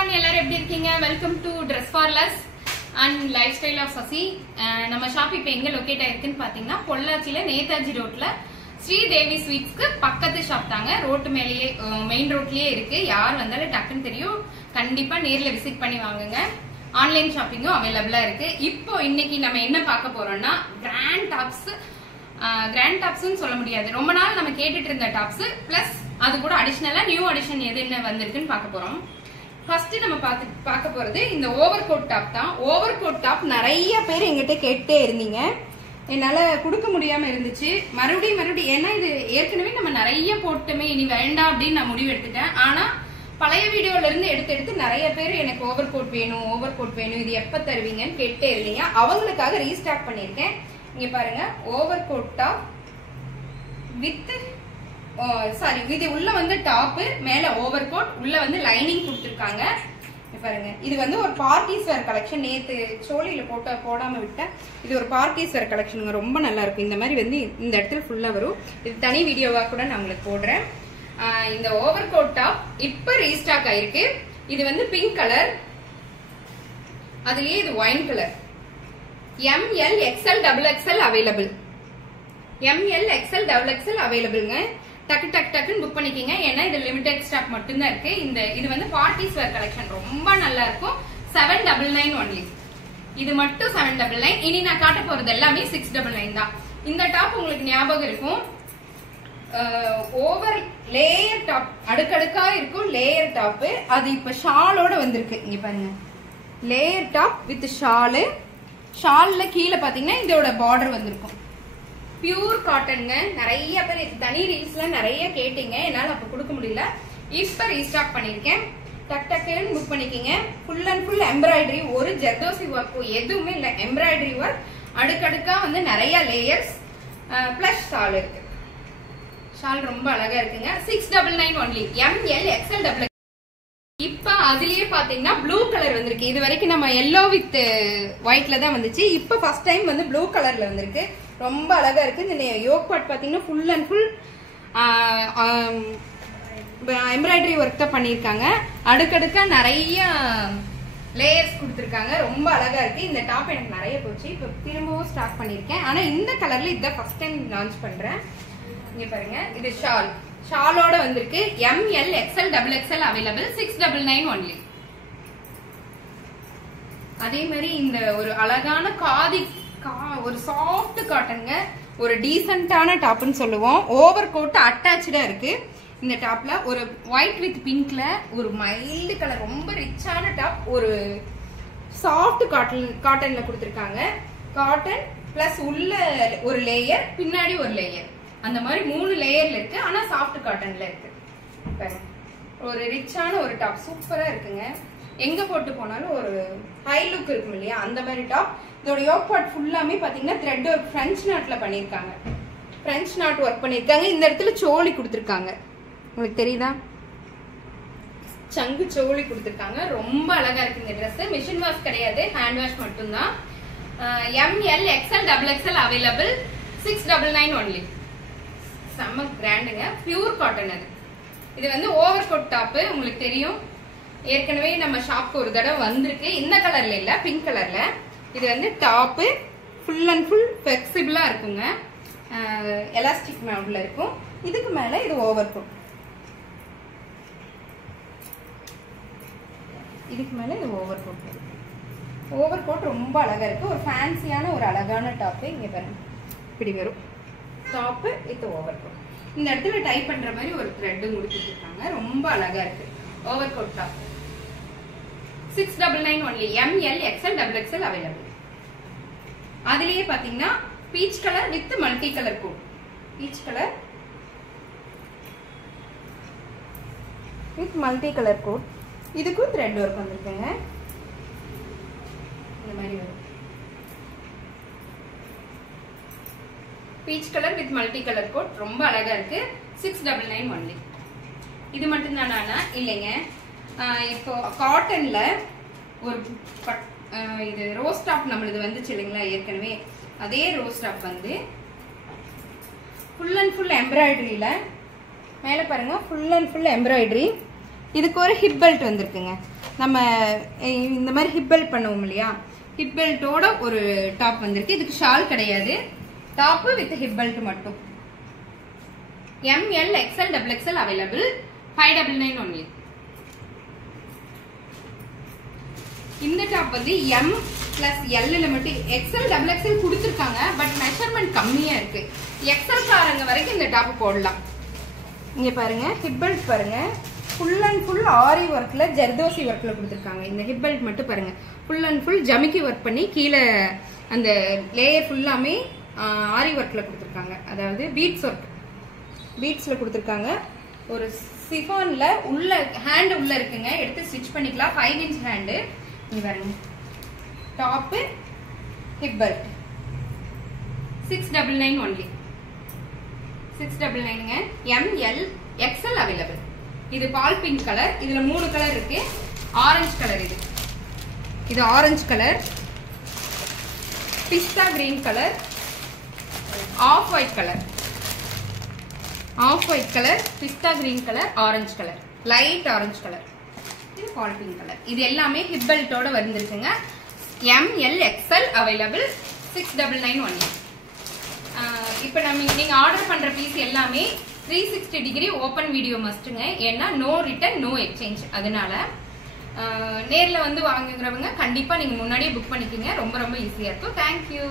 everyone, எல்லாரும் எப்படி இருக்கீங்க? Welcome to Dress for Less and Lifestyle of Sasi. நம்ம ஷாப் இப்போ எங்க லொகேட் ஆயிருக்குன்னு பாத்தீங்கன்னா பொள்ளாச்சியில நேதாஜி ரோட்ல ஸ்ரீதேவி ஸ்வீட்ஸ்க்கு பக்கத்து ஷாப் தாங்க. ரோட்டு மேலேயே மெயின் ரோட்லயே இருக்கு. யார் வந்தாலும் டக்குன்னு தெரியும். கண்டிப்பா நேர்ல விசிட் பண்ணி வாங்குங்க. ஆன்லைன் ஷாப்பிங்கும் அவைலபிளா இருக்கு. இப்போ இன்னைக்கு நம்ம என்ன பார்க்க போறோம்னா கிராண்ட் டாப்ஸ் சொல்ல முடியாது, ரொம்ப நாள் நம்ம கேட்டுட்டு இருந்த டாப்ஸ் பிளஸ் அது கூட அடிஷனலா நியூ அடிஷன் எது என்ன வந்திருக்குன்னு பார்க்க போறோம். ஃபர்ஸ்ட் நம்ம பார்க்க போறது இந்த ஓவர் கோட் டாப் தான். ஓவர் கோட் டாப் நிறைய பேர் எங்கிட்ட கேட்டே இருந்தீங்க, என்னால கொடுக்க முடியாம இருந்துச்சு. மறுபடியும் ஏன்னா இது ஏற்கனவே நம்ம நிறைய போட்டுமே, இனி வேண்டாம் அப்படின்னு நான் முடிவு எடுத்துட்டேன். ஆனா பழைய வீடியோல இருந்து எடுத்து நிறைய பேர் எனக்கு ஓவர் கோட் வேணும், இது எப்ப தருவீங்கன்னு கேட்டே இருந்தீங்க. அவங்களுக்காக ரீஸ்டார்ட் பண்ணிருக்கேன். இங்க பாருங்க, ஓவர் கோட் டாப் வித் இது உள்ள வந்து டாப், மேல ஓவர் கோட், உள்ள வந்து லைனிங் கொடுத்திருக்காங்க. பாருங்க, இது வந்து ஒரு பார்ட்டிஸ் வேர் கலெக்ஷன். நேத்து சோழியில போடாம விட்டேன். இது ஒரு பார்ட்டிஸ் வேர் கலெக்ஷன், ரொம்ப நல்லா இருக்கும். இந்த மாதிரி வந்து இந்த இடத்துல ஃபுல்லா வரும். இது தனி வீடியோவா கூட நான் உங்களுக்கு போடுறேன். இந்த ஓவர் கோட் டாப் இப்ப ரீஸ்டாக் ஆயிருக்கு. இது வந்து பிங்க் கலர், அதுலயே இது wine colour. ML XL XXL available. ML XL XXL அவைலபிள்ங்க. டக்குன்னு புக் பண்ணிக்கங்க. ஏன்னா இது லிமிடெட் ஸ்டாக் மட்டும் தான் இருக்கு. இது வந்து பார்ட்டிஸ் வேர் கலெக்ஷன், ரொம்ப நல்லா இருக்கும். 799 ஒன்லி. இது மட்டும் 799. இனி நான் காட்ட போறது எல்லாமே 699 தான். இந்த டாப் உங்களுக்கு ஞாபகம் இருக்கும், ஓவர் லேயர் டாப், அடுக்கடுக்கா இருக்கும் லேயர் டாப். அது இப்ப ஷாலோட வந்திருக்கு. இங்க பாருங்க, லேயர் டாப் வித் ஷாலு. ஷால்ல கீழே பாத்தீங்கன்னா இதோட பார்டர் வந்திருக்கும். பியூர் காட்டன்ங்க. நிறைய பேர் தனி ரீல்ஸ்ல நிறைய கேட்டீங்க, என்னால அப்ப கொடுக்க முடியல. இப்ப ரீஸ்டாக் பண்ணிருக்கேன். டக்குன்னு புக் பண்ணிக்கீங்க. ஃபுல் அண்ட் ஃபுல் எம்ப்ராய்டரி, ஒரு ஜர்தோசி ஒர்க் எதுவுமே இல்ல, எம்ப்ராய்டரி ஒர்க். அடுக்கடுக்கா வந்து நிறைய லேயர்ஸ் பிளஸ் ஷால் இருக்கு. ஷால் ரொம்ப அழகா இருக்குங்க. 699 ஒன்லி. ML XL XXL. இப்ப அதுலயே பாத்தீங்கன்னா ப்ளூ கலர் வந்திருக்கு. இது வரைக்கும் நம்ம எல்லோ வித் ஒயிட்ல தான் வந்துச்சு. இப்ப ஃபர்ஸ்ட் டைம் வந்து ப்ளூ கலர்ல வந்திருக்கு. ரொம்ப அழகா இருக்கு. இந்த யோக் பார்ட் பாத்தீங்கன்னா full and full embroidery work தான் பண்ணிருக்காங்க. அடுக்கடுக்கா நிறைய லேயர்ஸ் கொடுத்திருக்காங்க. ரொம்ப அழகா இருக்கு. இந்த டாப் எனக்கு நிறைய போச்சு. இப்ப திரும்பவும் ஸ்டார்ட் பண்ணிருக்கேன். ஆனா இந்த கலர்ல இதான் ஃபர்ஸ்ட் டைம் லான்ச் பண்றேன். இங்க பாருங்க, இது ஷாலோட வந்திருக்கு. ML XL XXL available. 699 only. அதே மாதிரி இந்த ஒரு அழகான ஒரு சாஃப்ட் காட்டன்ங்க, ஒரு டீசென்டான டாப்னு சொல்லுவோம். ஓவர் கோட் அட்டாச்சா இருக்கு. இந்த டாப்ல ஒரு ஒயிட் வித் பிங்க்ல ஒரு மைல்டு கலர், ரொம்ப ரிச்சான டாப். ஒரு சாஃப்ட் காட்டன்ல கொடுத்திருக்காங்க. காட்டன் பிளஸ் உள்ள ஒரு லேயர், பின்னாடி ஒரு லேயர், அந்த மாதிரி 3 லேயர்ல இருக்கு. ஆனா சாஃப்ட் காட்டன்ல இருக்கு. ஒரு ரிச்சான ஒரு டாப், சூப்பரா இருக்குங்க. எங்க போட்டு போனாலும் ஒரு ஹை லுக் இருக்கும் இல்லையா, அந்த மாதிரி டாப். இதோட யோக் பார்ட் ஃபுல்லாமே பாத்தீங்கன்னா த்ரெட் ஒர்க், பிரெஞ்ச் நாட்ல பண்ணிருக்காங்க. பிரெஞ்ச் நாட் ஒர்க் பண்ணிருக்காங்க. இந்த இடத்துல சோழி கொடுத்திருக்காங்க. உங்களுக்கு தெரியுதா, சங்கு சோழி கொடுத்திருக்காங்க. ரொம்ப அழகா இருக்கு இந்த ட்ரெஸ். மிஷின் வாஷ் கிடையாது, ஹேண்ட் வாஷ் மட்டும்தான். ML XL XXL available. 699 only. செம்ம பிராண்டுங்க, பியூர் காட்டன். இது வந்து ஓவர் கோட் டாப், உங்களுக்கு தெரியும். ஏற்கனவே நம்ம ஷாப்க்கு ஒரு தடவை வந்திருக்கு. இந்த கலர்ல இல்ல, பிங்க் கலர்ல. இது வந்து டாப் ஃபுல் அண்ட் ஃபுல் ஃபிளெக்சிபிளா இருக்குங்க. எலாஸ்டிக் மவுட்ல இருக்கும். இதுக்கு மேல இது ஓவர் கோட். இதுக்கு மேல இது ஓவர் கோட். ஓவர் கோட் ரொம்ப அழகா இருக்கு. ஒரு ஃபேன்சியான ஒரு அழகான டாப். இங்க பாருங்க, இப்படி வரும் டாப் வித் ஓவர் கோட். இந்த இடத்துல டைப் பண்ற மாதிரி ஒரு த்ரெட் முடிச்சிருக்காங்க. ரொம்ப அழகா இருக்கு over coat top. 699 only. ML XL XXL available. அதுலயே பாத்தீங்கன்னா peach colour with multi colour coat. Peach colour with multi colour coat. இதுக்கும் த்ரெட் ஒர்க் வந்திருக்குங்க. இந்த மாதிரி வரும். Peach colour with multi colour coat, ரொம்ப அழகா இருக்கு. 699 ஒன்லி. இது மட்டும் தானா? இல்லைங்க. இப்போ காட்டன்ல ஒரு இது ரோஸ் டாப் நம்மளது வந்துச்சு இல்லைங்களா ஏற்கனவே, அதே ரோஸ் டாப் வந்து ஃபுல் அண்ட் ஃபுல் எம்ப்ராய்டரியில மேல பாருங்க, ஃபுல் அண்ட் ஃபுல் எம்ப்ராய்டரி. இதுக்கு ஒரு ஹிப் பெல்ட் வந்திருக்குங்க. நம்ம இந்த மாதிரி ஹிப் பெல்ட் பண்ணுவோம் இல்லையா, ஹிப் பெல்ட்டோட ஒரு டாப் வந்திருக்கு. இதுக்கு ஷால் கிடையாது, டாப் வித் ஹிப் பெல்ட் மட்டும். ML XL XXL available. 599 only. இந்த டாப் வந்து M பிளஸ் L மட்டும், XL XXL கொடுத்துருக்காங்க, பட் மெஷர்மெண்ட் கம்மியா இருக்கு. XL காரங்க வரைக்கும் இந்த டாப் போடலாம். இங்க பாருங்க ஹிப் பெல்ட் பாருங்க, ஃபுல் அண்ட் ஃபுல் ஆரி ஒர்க்ல ஜர்தோசி ஒர்க்ல கொடுத்துருக்காங்க. இந்த ஹிப் பெல்ட் மட்டும் பாருங்க, ஃபுல் அண்ட் ஃபுல் ஜமிக்கி ஒர்க் பண்ணி கீழே அந்த லேயர் ஃபுல்லாமே ஆரி ஒர்க்ல கொடுத்துருக்காங்க. அதாவது பீட்ஸ் ஒர்க், பீட்ஸ்ல கொடுத்துருக்காங்க. ஒரு சிஃபான்ல உள்ள ஹேண்ட் உள்ள இருக்குங்க, எடுத்து ஸ்டிச் பண்ணிக்கலாம். 5 inch ஹேண்டு. இங்க பாருங்க டாப் ஹிப் பெல்ட் 699 only. 699ங்க. ML XL available. இது பால் பிங்க் கலர். இதுல 3 கலர் இருக்கு. ஆரஞ்சு கலர், இது ஆரஞ்சு கலர், பிஸ்தா green colour, off white colour, off white colour, பிஸ்தா green colour, orange colour, light orange colour, இது பால் பிங்க் கலர். இது எல்லாமே ஹிப் பெல்ட்டோட வந்திருக்குங்க. ML XL available. 699 only. இப்போ நீங்க ஆர்டர் பண்ற பீஸ் எல்லாமே 360 டிகிரி ஓபன் வீடியோ மஸ்ட்டுங்க. ஏன்னா நோ ரிட்டர்ன் நோ எக்ஸ்சேஞ்ச். அதனால நேர்ல வந்து வாங்குறவங்க கண்டிப்பா நீங்க முன்னாடியே புக் பண்ணிக்கோங்க. ரொம்ப ரொம்ப ஈஸியா இருக்கும். தேங்க்யூ.